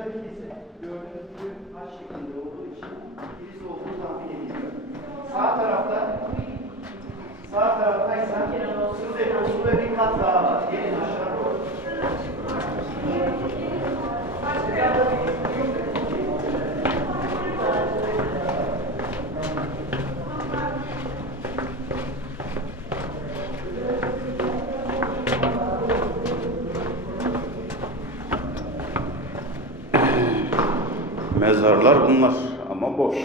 Buradaki kesim gördüğünüz gibi haç şeklinde olduğu için kilise olduğu tahmin ediliyor. Sağ tarafta sağ taraftaysa su deposu ve bir kat daha var. Gelin aşağı doğru. Mezarlar bunlar ama boş.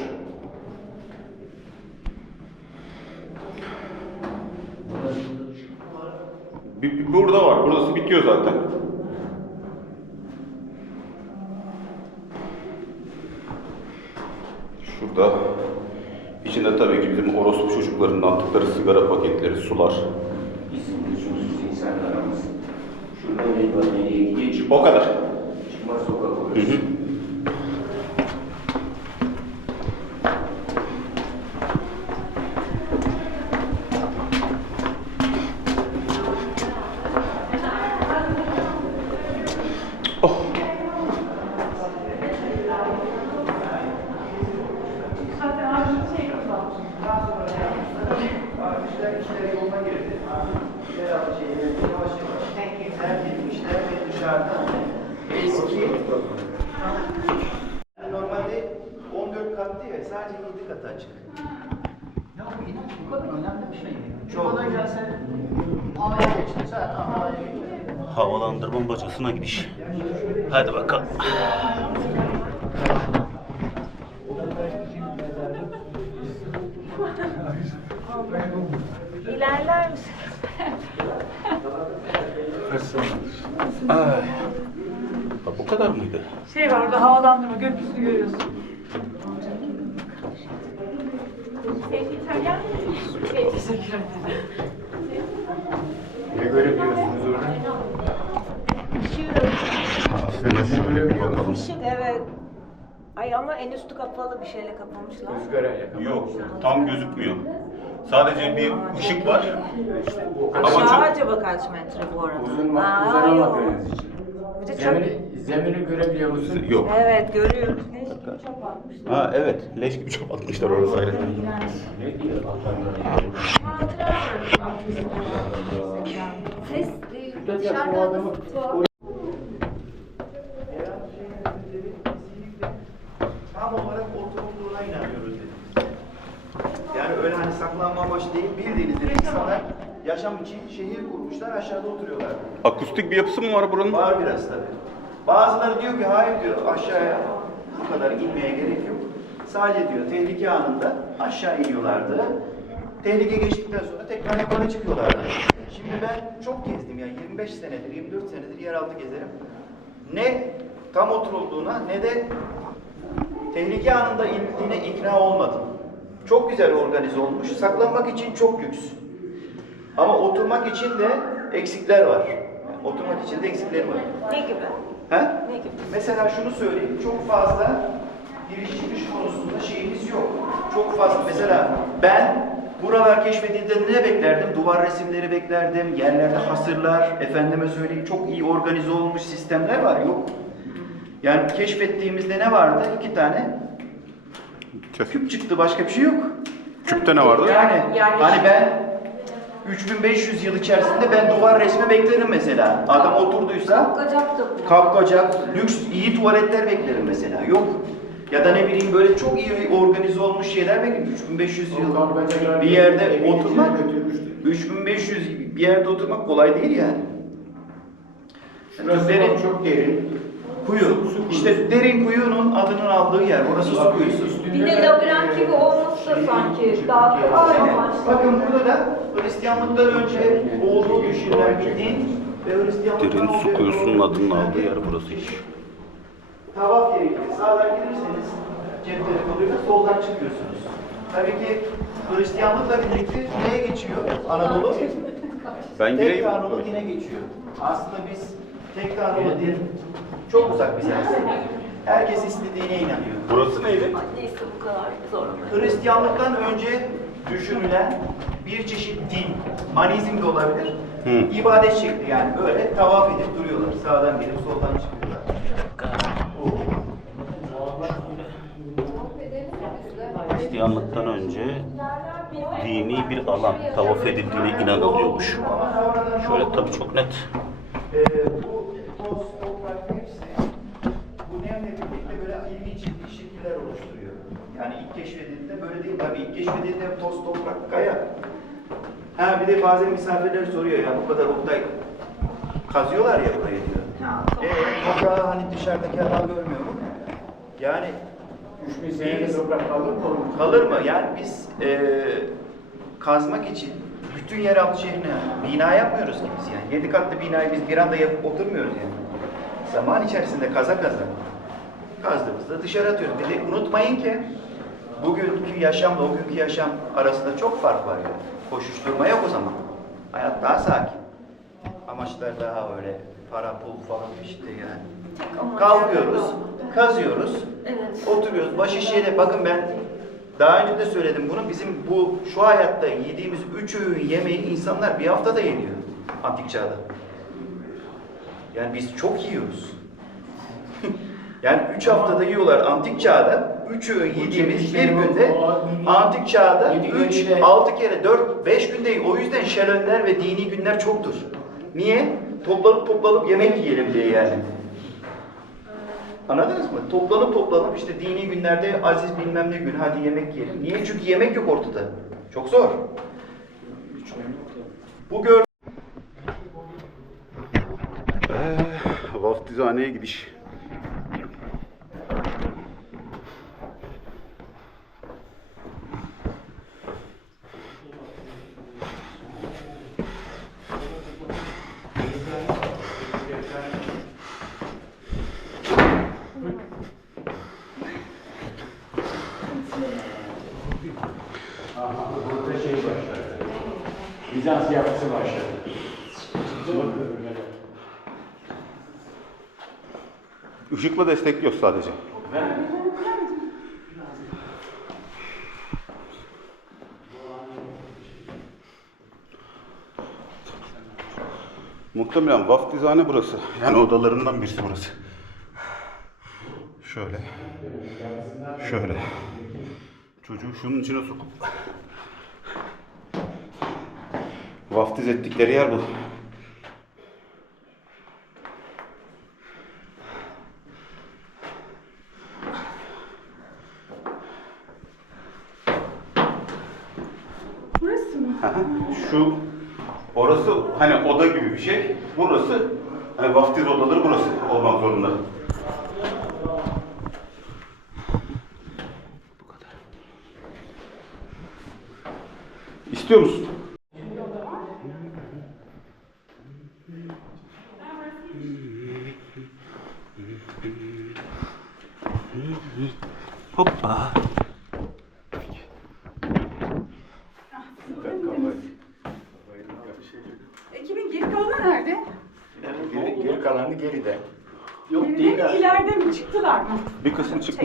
Bir, burada var. Burası bitiyor zaten. Şurada içinde tabii ki bizim orospu çocuklarının attıkları sigara paketleri, sular. Bizim lüzumsuz insanlarımız. Şuradan gidiyor? Çık- O kadar. Çıkmaz sokak Hı orası. hı. İşler yoluna girdi. Yeraltı şeyleri yavaş yavaş terk etmişler ve dışarıdan eski normalde 14 kattı ya sadece 7 katı açık. Ya bu inanç bu kadar önemli bir şey? Çok. Bana gelse A'ya geçti. Sen tamam A'ya geçti. Havalandırma bacasına gidiş. Hadi bakalım. İlerler misin? Ay. Bu kadar mıydı? Şey var orada havalandırma gökyüzünü görüyorsun. Şey, teşekkür ederim. Ne görebiliyorsunuz orada? Bakalım. Evet. Ay ama en üstü kapalı bir şeyle kapamışlar. Kapalı. Yok, tam gözükmüyor. Sadece bir ışık var. Ama Aşağı çok acaba kaç metre bu arada? Uzun Aa, uzanamadığınız yok. için. Bir de çok... Zemini, zemini görebiliyor musun? yok. Evet görüyoruz. Leş gibi çok atmışlar. Ha evet, leş gibi çöp atmışlar orası ayrı. Ne diyor? Ses dışarıda tuhaf. Yeraltı şeylerinde kesinlikle tam olarak oturulduğuna inanıyoruz dedik. Yani öyle hani saklanma amaçlı değil, bildiğiniz gibi insanlar yaşam için şehir kurmuşlar, aşağıda oturuyorlar. Akustik bir yapısı mı var buranın? Var biraz tabii. Bazıları diyor ki hayır diyor aşağıya bu kadar inmeye gerek yok. Sadece diyor tehlike anında aşağı iniyorlardı. Tehlike geçtikten sonra tekrar yukarı çıkıyorlardı. Şimdi ben çok gezdim yani 25 senedir, 24 senedir yeraltı gezerim. Ne tam oturulduğuna ne de tehlike anında inildiğine ikna olmadım. Çok güzel organize olmuş. Saklanmak için çok lüks. Ama oturmak için de eksikler var. Yani oturmak için de eksikleri var. Ne gibi? He? Ne gibi? Mesela şunu söyleyeyim, çok fazla giriş çıkış konusunda şeyimiz yok. Çok fazla, mesela ben buralar keşfedildiğinde ne beklerdim? Duvar resimleri beklerdim, yerlerde hasırlar, efendime söyleyeyim çok iyi organize olmuş sistemler var, yok. Yani keşfettiğimizde ne vardı? İki tane küp çıktı, başka bir şey yok. Küpte ne vardı? Yani, Yani- hani ben 3500 yıl içerisinde ben duvar resmi beklerim mesela. Adam oturduysa Kapkacak lüks, iyi tuvaletler beklerim mesela. Yok. Ya da ne bileyim böyle çok iyi organize olmuş şeyler beklerim. 3500 O yıl bir yerde oturmak, içine götürmüştü. 3500 bir yerde oturmak kolay değil yani. Şurası çok derin. Kuyu. İşte derin kuyunun adının aldığı yer. Orası su kuyusu. Bir de labirent gibi olması da sanki daha kolay amaçlı. Bakın burada da Hristiyanlıktan önce olduğu düşünülen bir din ve Hristiyanlıktan Derin su kuyusunun adının aldığı yer burası iş. Tavaf gerekiyor. Sağdan girirseniz cepleri koluyla soldan çıkıyorsunuz. Tabii ki Hristiyanlıkla birlikte neye geçiyor Anadolu? Ben gireyim. tanrılı dine geçiyor. Aslında biz tekrar o dil çok uzak bir sensin. Herkes istediğine inanıyor. Burası neydi? Neyse bu kadar zor. Hristiyanlıktan önce düşünülen bir çeşit din, manizm de olabilir. Hı. İbadet şekli yani böyle tavaf edip duruyorlar. Sağdan girip soldan çıkıyorlar. Hristiyanlıktan önce dini bir alan tavaf edildiğine inanılıyormuş. Şöyle tabii çok net. Ee, ilk keşfedildiğinde toz, toprak, kaya. Ha bir de bazen misafirler soruyor ya bu kadar Oktay kazıyorlar ya burayı diyor. Ee, toprağı hani dışarıdaki adam görmüyor mu? Yani 3000 senede toprak kalır mı? Kalır mı? Yani biz e, kazmak için bütün yeraltı şehrine bina yapmıyoruz ki biz yani. Yedi katlı binayı biz bir anda yapıp oturmuyoruz yani. Zaman içerisinde kaza kaza kazdığımızda dışarı atıyoruz. Bir de unutmayın ki bugünkü yaşamla o günkü yaşam arasında çok fark var yani. Koşuşturma yok o zaman. Hayat daha sakin. Amaçlar daha öyle para pul falan işte yani. Kalkıyoruz, kazıyoruz, oturuyoruz. Başı şeyde bakın ben daha önce de söyledim bunu. Bizim bu şu hayatta yediğimiz üç öğün yemeği insanlar bir haftada yeniyor antik çağda. Yani biz çok yiyoruz. yani üç haftada yiyorlar antik çağda. Üç öğün yediğimiz bir günde antik çağda Yedi üç, günde- altı kere, dört, beş günde yiyor. O yüzden şelenler ve dini günler çoktur. Niye? Toplanıp toplanıp yemek yiyelim diye yani. Anladınız mı? Toplanıp toplanıp işte dini günlerde aziz bilmem ne gün hadi yemek yiyelim. Niye? Çünkü yemek yok ortada. Çok zor. Bu gör Ee, vaftizhaneye gidiş. Burada şey başladı. Bizans yapısı başladı. Işıkla destekliyoruz sadece. Muhtemelen vaftizhane burası. Yani odalarından birisi burası. Şöyle. Şöyle. Çocuğu şunun içine sokup vaftiz ettikleri yer bu. Burası mı? Şu orası hani oda gibi bir şey. Burası hani vaftiz odaları burası olmak zorunda. Bu kadar. İstiyor musun? Hoppa. Ekibin geri kalanı nerede? Geri, geri kalanı geride. Geride mi ileride mi çıktılar mı? Bir kısım çıkmış.